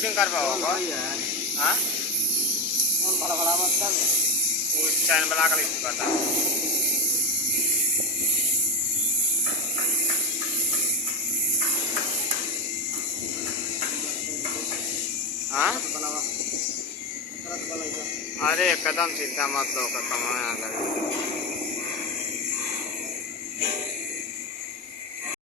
शिपिंग कर पाओगे? हाँ बड़ा बड़ा मतलब वो चैन बना कर लिख करता हाँ। अरे एकदम चिंता मत लो, कमाया लगे।